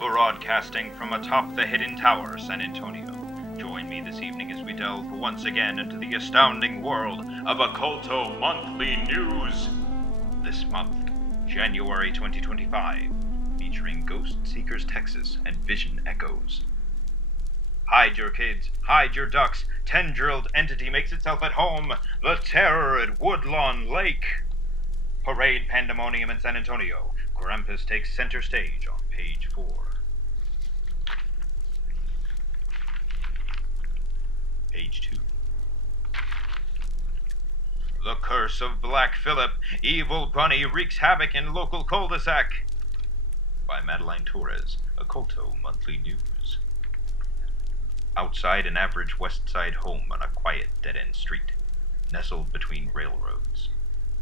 broadcasting from atop the hidden tower, San Antonio. Join me this evening as we delve once again into the astounding world of Occulto Monthly News. This month, January 2025, featuring Ghost Seekers Texas and Vision Echoes. Hide your kids, hide your ducks, tendrilled entity makes itself at home, the terror at Woodlawn Lake. Parade pandemonium in San Antonio, Krampus takes center stage on page 4. Page 2. The Curse of Black Phillip, Evil Bunny wreaks havoc in local cul-de-sac. By Madeline Torres, Occulto Monthly News. Outside an average West Side home on a quiet dead-end street, nestled between railroads,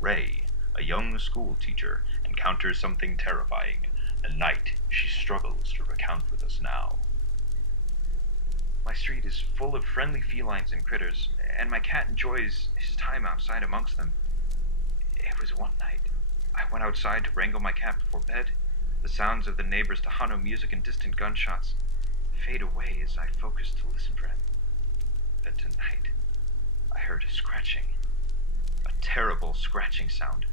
Ray, a young school teacher, encounters something terrifying, a night she struggles to recount with us now. My street is full of friendly felines and critters, and my cat enjoys his time outside amongst them. It was one night. I went outside to wrangle my cat before bed. The sounds of the neighbors' Tejano music and distant gunshots fade away as I focus to listen for him. Then tonight, I heard a scratching. A terrible scratching sound.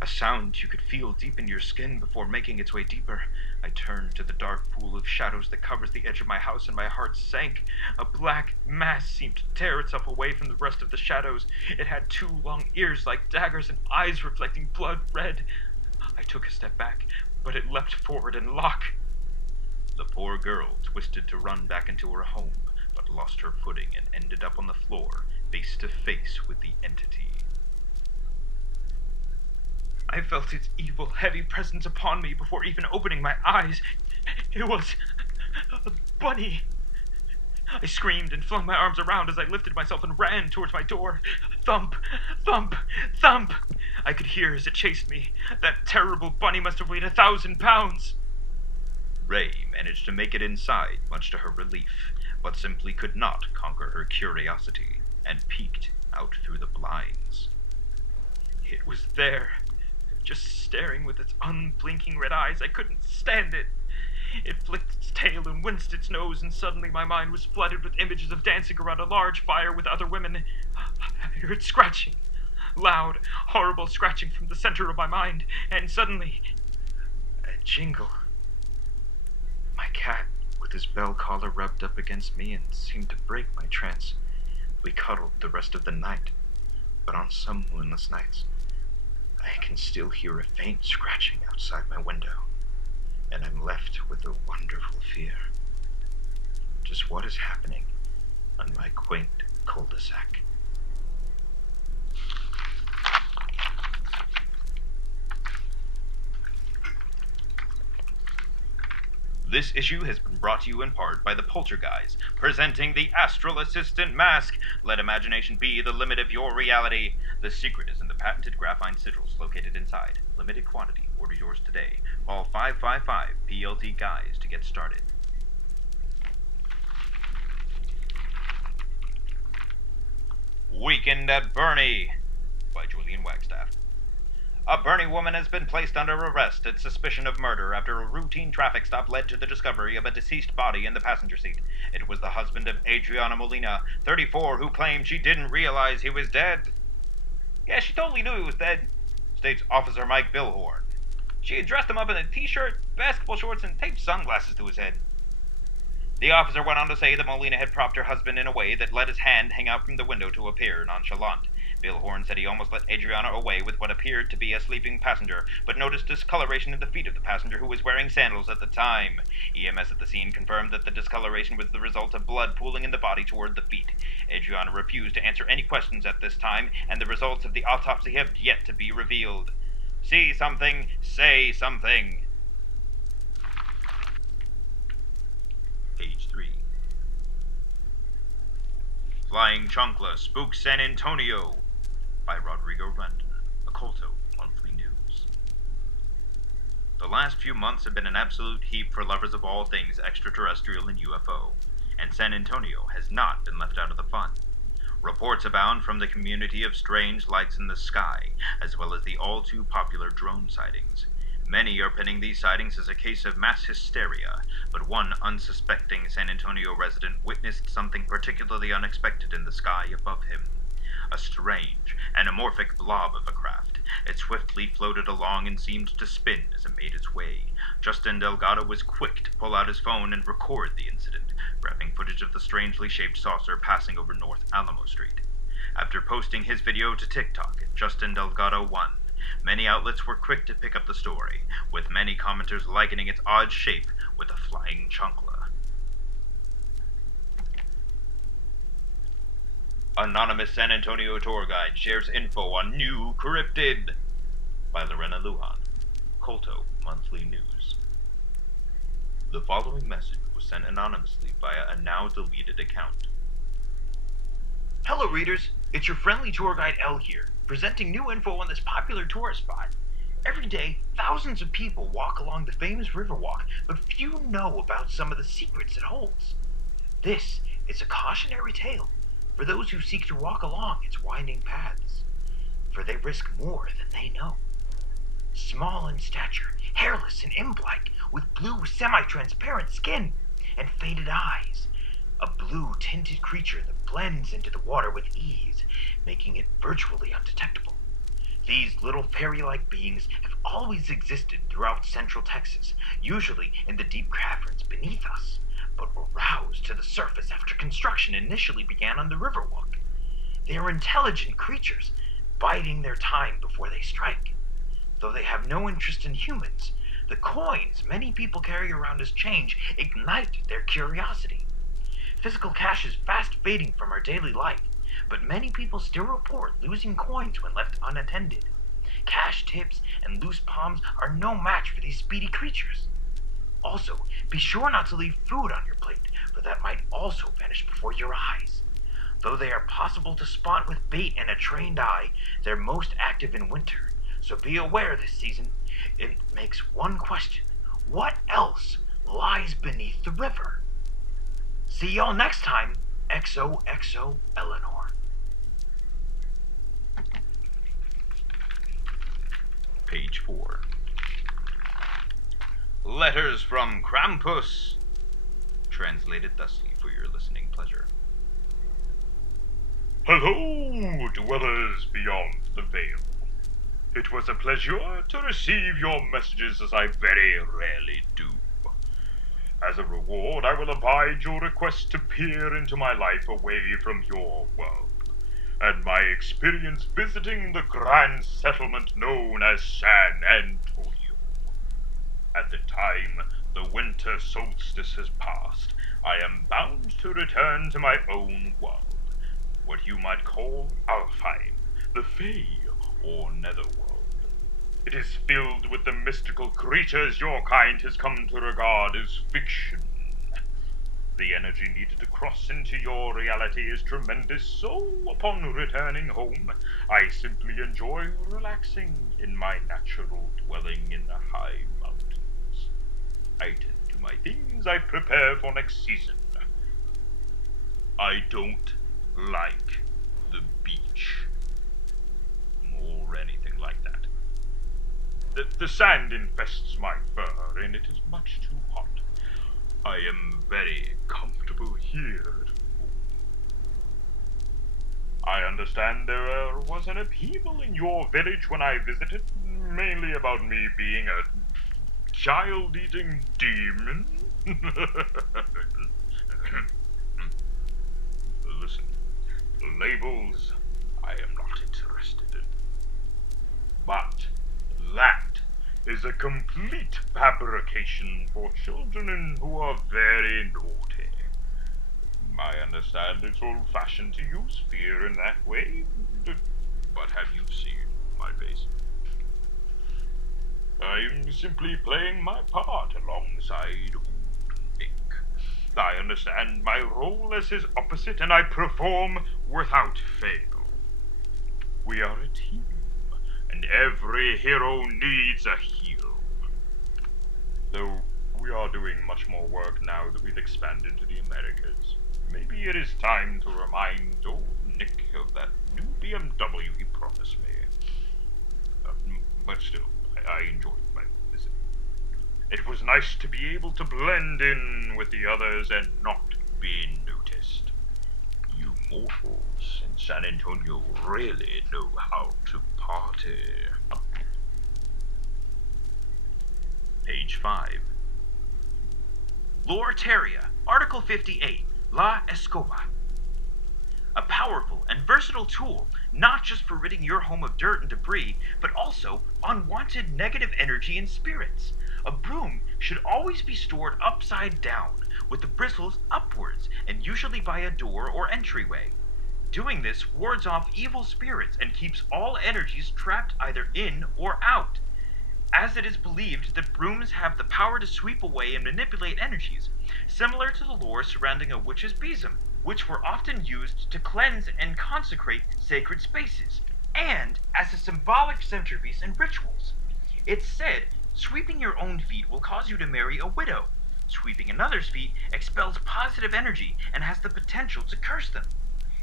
A sound you could feel deep in your skin before making its way deeper. I turned to the dark pool of shadows that covers the edge of my house, and my heart sank. A black mass seemed to tear itself away from the rest of the shadows. It had 2 long ears like daggers and eyes reflecting blood red. I took a step back, but it leapt forward and locked. The poor girl twisted to run back into her home, but lost her footing and ended up on the floor, face to face with the entity. I felt its evil, heavy presence upon me before even opening my eyes. It was a bunny. I screamed and flung my arms around as I lifted myself and ran towards my door. Thump, thump, thump. I could hear as it chased me. That terrible bunny must have weighed 1,000 pounds. Ray managed to make it inside, much to her relief, but simply could not conquer her curiosity, and peeked out through the blinds. It was there, just staring with its unblinking red eyes. I couldn't stand it. It flicked its tail and winced its nose, and suddenly my mind was flooded with images of dancing around a large fire with other women. I heard scratching, loud, horrible scratching from the center of my mind, and suddenly, a jingle. My cat, with his bell collar rubbed up against me and seemed to break my trance. We cuddled the rest of the night, but on some moonless nights, I can still hear a faint scratching outside my window, and I'm left with a wonderful fear. Just what is happening on my quaint cul-de-sac? This issue has been brought to you in part by the Poltergeist, presenting the Astral Assistant Mask. Let imagination be the limit of your reality. The secret is in the patented graphite sigils located inside. Limited quantity. Order yours today. Call 555-PLT-GUYS to get started. Weekend at Bernie by Julian Wagstaff. A Bernie woman has been placed under arrest at suspicion of murder after a routine traffic stop led to the discovery of a deceased body in the passenger seat. It was the husband of Adriana Molina, 34, who claimed she didn't realize he was dead. Yeah, she totally knew he was dead, states Officer Mike Billhorn. She had dressed him up in a t-shirt, basketball shorts, and taped sunglasses to his head. The officer went on to say that Molina had propped her husband in a way that let his hand hang out from the window to appear nonchalant. Billhorn said he almost let Adriana away with what appeared to be a sleeping passenger, but noticed discoloration in the feet of the passenger who was wearing sandals at the time. EMS at the scene confirmed that the discoloration was the result of blood pooling in the body toward the feet. Adriana refused to answer any questions at this time, and the results of the autopsy have yet to be revealed. See something, say something. Page 3. Flying Chancla spooks San Antonio by Rodrigo Randon, Occulto Monthly News. The last few months have been an absolute heap for lovers of all things extraterrestrial and UFO, and San Antonio has not been left out of the fun. Reports abound from the community of strange lights in the sky, as well as the all-too-popular drone sightings. Many are pinning these sightings as a case of mass hysteria, but one unsuspecting San Antonio resident witnessed something particularly unexpected in the sky above him. A strange, anamorphic blob of a craft. It swiftly floated along and seemed to spin as it made its way. Justin Delgado was quick to pull out his phone and record the incident, grabbing footage of the strangely shaped saucer passing over North Alamo Street. After posting his video to TikTok at Justin Delgado 1, many outlets were quick to pick up the story, with many commenters likening its odd shape with a flying chancla. Anonymous San Antonio tour guide shares info on new cryptid by Lorena Lujan, Occulto Monthly News. The following message was sent anonymously via a now deleted account. Hello readers, it's your friendly tour guide L here, presenting new info on this popular tourist spot. Every day, thousands of people walk along the famous Riverwalk, but few know about some of the secrets it holds. This is a cautionary tale for those who seek to walk along its winding paths, for they risk more than they know. Small in stature, hairless and imp-like, with blue semi-transparent skin and faded eyes, a blue-tinted creature that blends into the water with ease, making it virtually undetectable. These little fairy-like beings have always existed throughout central Texas, usually in the deep caverns beneath us, but were roused to the surface after construction initially began on the Riverwalk. They are intelligent creatures, biding their time before they strike. Though they have no interest in humans, the coins many people carry around as change ignite their curiosity. Physical cash is fast fading from our daily life, but many people still report losing coins when left unattended. Cash tips and loose palms are no match for these speedy creatures. Also, be sure not to leave food on your plate, for that might also vanish before your eyes. Though they are possible to spot with bait and a trained eye, they're most active in winter, so be aware this season. It makes one question: what else lies beneath the river? See y'all next time. XOXO Eleanor. Page 4. Letters from Krampus. Translated thusly for your listening pleasure. Hello, dwellers beyond the veil. It was a pleasure to receive your messages, as I very rarely do. As a reward, I will abide your request to peer into my life away from your world, and my experience visiting the grand settlement known as San Antonio. At the time the winter solstice has passed, I am bound to return to my own world, what you might call Alfheim, the Fae, or Netherworld. It is filled with the mystical creatures your kind has come to regard as fiction. The energy needed to cross into your reality is tremendous, so upon returning home, I simply enjoy relaxing in my natural dwelling in the high mountains. I tend to my things I prepare for next season. I don't like the beach, or anything like that. The sand infests my fur, and it is much too hot. I am very comfortable here at home. I understand there was an upheaval in your village when I visited, mainly about me being a child-eating demon. Listen, labels I am not interested in. But that is a complete fabrication for children who are very naughty. I understand it's old-fashioned to use fear in that way, but have you seen my face? I'm simply playing my part alongside Old Nick. I understand my role as his opposite, and I perform without fail. We are a team, and every hero needs a hero. Though we are doing much more work now that we've expanded to the Americas, maybe it is time to remind old Nick of that new BMW he promised me. But still, I enjoyed my visit. was nice to be able to blend in with the others and not be noticed. You mortals in San Antonio really know how to party. Page 5. Lortaria, Article 58, La Escoba. A powerful and versatile tool, not just for ridding your home of dirt and debris, but also unwanted negative energy and spirits. A broom should always be stored upside down, with the bristles upwards, and usually by a door or entryway. Doing this wards off evil spirits and keeps all energies trapped either in or out, as it is believed that brooms have the power to sweep away and manipulate energies, similar to the lore surrounding a witch's besom, which were often used to cleanse and consecrate sacred spaces, and as a symbolic centerpiece in rituals. It's said sweeping your own feet will cause you to marry a widow. Sweeping another's feet expels positive energy and has the potential to curse them.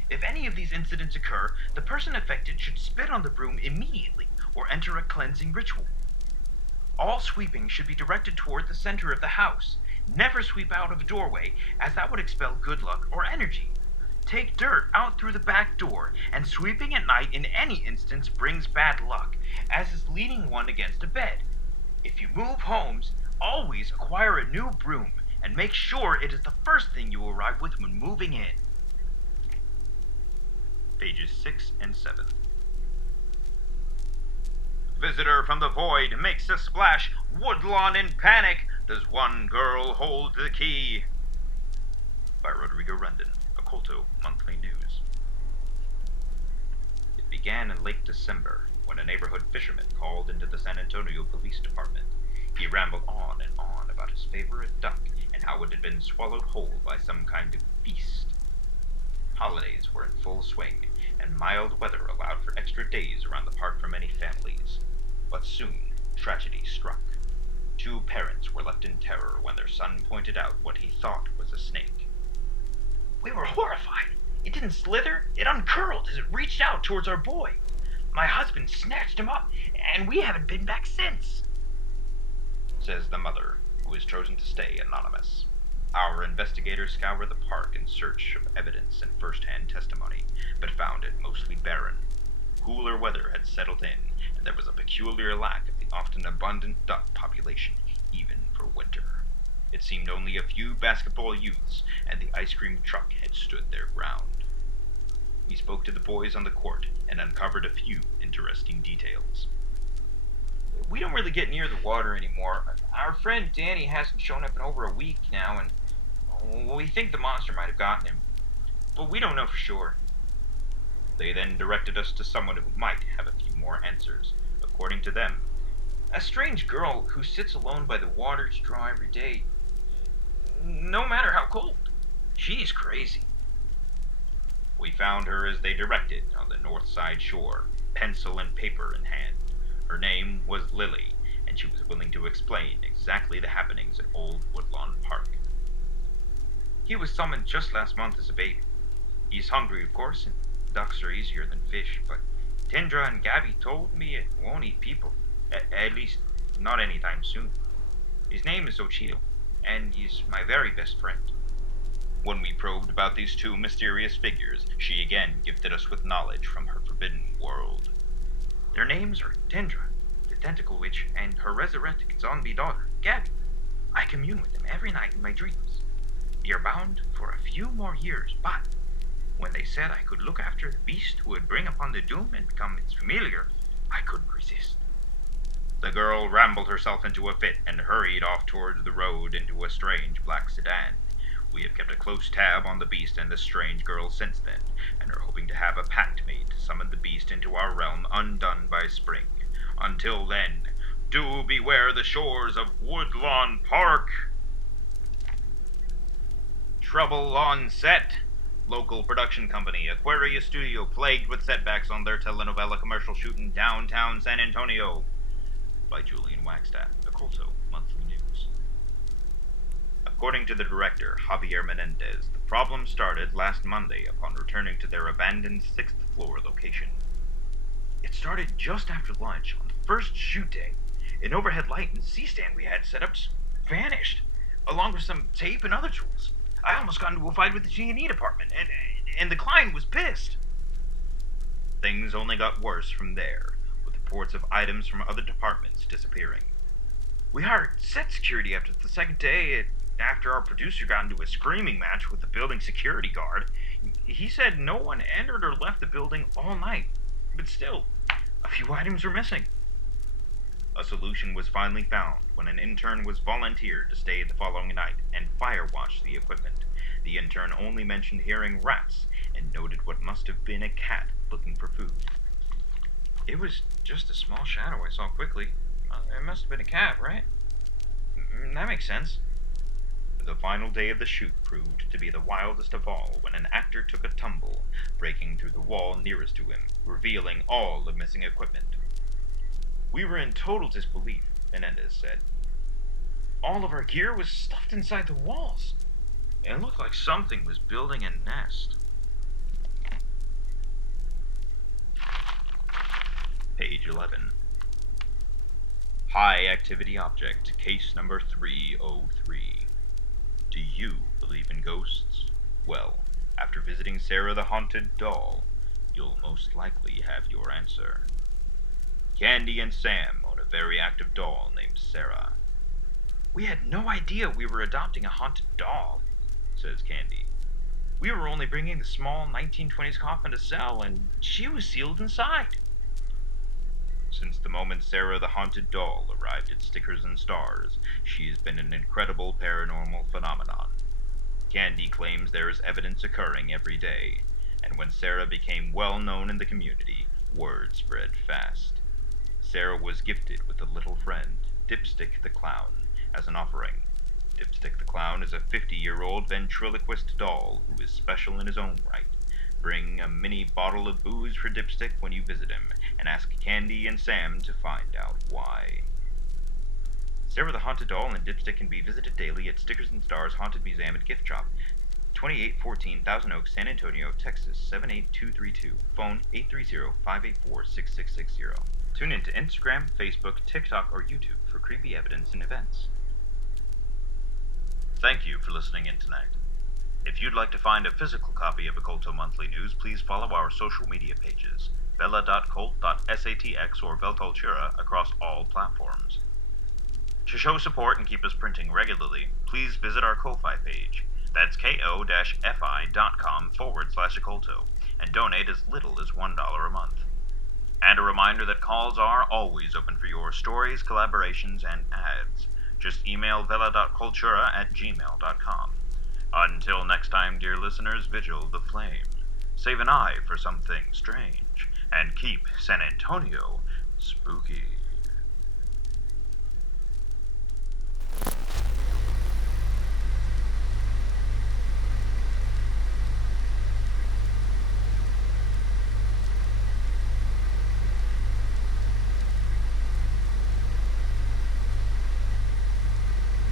If any of these incidents occur, the person affected should spit on the broom immediately or enter a cleansing ritual. All sweeping should be directed toward the center of the house. Never sweep out of a doorway, as that would expel good luck or energy. Take dirt out through the back door, and sweeping at night in any instance brings bad luck, as is leaning one against a bed. If you move homes, always acquire a new broom, and make sure it is the first thing you arrive with when moving in. Pages 6 and 7. Visitor from the void makes a splash. Woodlawn in panic. Does one girl hold the key? By Rodrigo Rendon, Occulto Monthly News. It began in late December when a neighborhood fisherman called into the San Antonio Police Department. He rambled on and on about his favorite duck and how it had been swallowed whole by some kind of beast. Holidays were in full swing, and mild weather allowed for extra days around the park for many families. But soon, tragedy struck. 2 parents were left in terror when their son pointed out what he thought was a snake. We were horrified. It didn't slither, it uncurled as it reached out towards our boy. My husband snatched him up, and we haven't been back since, says the mother, who has chosen to stay anonymous. Our investigators scoured the park in search of evidence and first-hand testimony, but found it mostly barren. Cooler weather had settled in, and there was a peculiar lack of the often abundant duck population, even for winter. It seemed only a few basketball youths and the ice cream truck had stood their ground. We spoke to the boys on the court and uncovered a few interesting details. We don't really get near the water anymore. Our friend Danny hasn't shown up in over a week now, and we think the monster might have gotten him. But we don't know for sure. They then directed us to someone who might have a few more answers. According to them, a strange girl who sits alone by the water to draw every day, no matter how cold. She's crazy. We found her as they directed on the north side shore, pencil and paper in hand. Her name was Lily, and she was willing to explain exactly the happenings at Old Woodlawn Park. He was summoned just last month as a baby. He's hungry, of course, and ducks are easier than fish, but Tindra and Gabby told me it won't eat people. At least, not anytime soon. His name is Ochito, and he's my very best friend. When we probed about these 2 mysterious figures, she again gifted us with knowledge from her forbidden world. Their names are Tindra, the tentacle witch, and her resurrected zombie daughter, Gabby. I commune with them every night in my dreams. We are bound for a few more years, but when they said I could look after the beast who would bring upon the doom and become its familiar, I couldn't resist. The girl rambled herself into a fit and hurried off towards the road into a strange black sedan. We have kept a close tab on the beast and the strange girl since then, and are hoping to have a pact made to summon the beast into our realm undone by spring. Until then, do beware the shores of Woodlawn Park. Trouble on set. Local production company, Aquaria Studio, plagued with setbacks on their telenovela commercial shoot in downtown San Antonio. By Julian Wagstaff, Occulto Monthly News. According to the director, Javier Menendez, the problem started last Monday upon returning to their abandoned 6th floor location. It started just after lunch on the first shoot day. An overhead light and C-stand we had set up vanished, along with some tape and other tools. I almost got into a fight with the G&E department, and the client was pissed. Things only got worse from there, with reports of items from other departments disappearing. We hired set security after the second day, after our producer got into a screaming match with the building security guard. He said no one entered or left the building all night, but still, a few items were missing. A solution was finally found when an intern was volunteered to stay the following night and firewatch the equipment. The intern only mentioned hearing rats and noted what must have been a cat looking for food. It was just a small shadow I saw quickly. It must have been a cat, right? That makes sense. The final day of the shoot proved to be the wildest of all when an actor took a tumble, breaking through the wall nearest to him, revealing all the missing equipment. We were in total disbelief, Menendez said. All of our gear was stuffed inside the walls. It looked like something was building a nest. Page 11. High Activity Object, Case number 303. Do you believe in ghosts? Well, after visiting Sarah the Haunted Doll, you'll most likely have your answer. Candy and Sam own a very active doll named Sarah. We had no idea we were adopting a haunted doll, says Candy. We were only bringing the small 1920s coffin to sell, and she was sealed inside. Since the moment Sarah the Haunted Doll arrived at Stickers and Stars, she has been an incredible paranormal phenomenon. Candy claims there is evidence occurring every day, and when Sarah became well known in the community, word spread fast. Sarah was gifted with a little friend, Dipstick the Clown, as an offering. Dipstick the Clown is a 50-year-old ventriloquist doll who is special in his own right. Bring a mini bottle of booze for Dipstick when you visit him, and ask Candy and Sam to find out why. Sarah the Haunted Doll and Dipstick can be visited daily at Stickers and Stars Haunted Museum and Gift Shop, 2814 Thousand Oaks, San Antonio, Texas, 78232. Phone 830-584-6660. Tune in to Instagram, Facebook, TikTok, or YouTube for creepy evidence and events. Thank you for listening in tonight. If you'd like to find a physical copy of Occulto Monthly News, please follow our social media pages, vela.cult.satx or Vela Cultura across all platforms. To show support and keep us printing regularly, please visit our Ko-Fi page. That's ko-fi.com/occulto, and donate as little as $1 a month. And a reminder that calls are always open for your stories, collaborations, and ads. Just email vela.cultura@gmail.com. Until next time, dear listeners, vigil the flame, save an eye for something strange, and keep San Antonio spooky.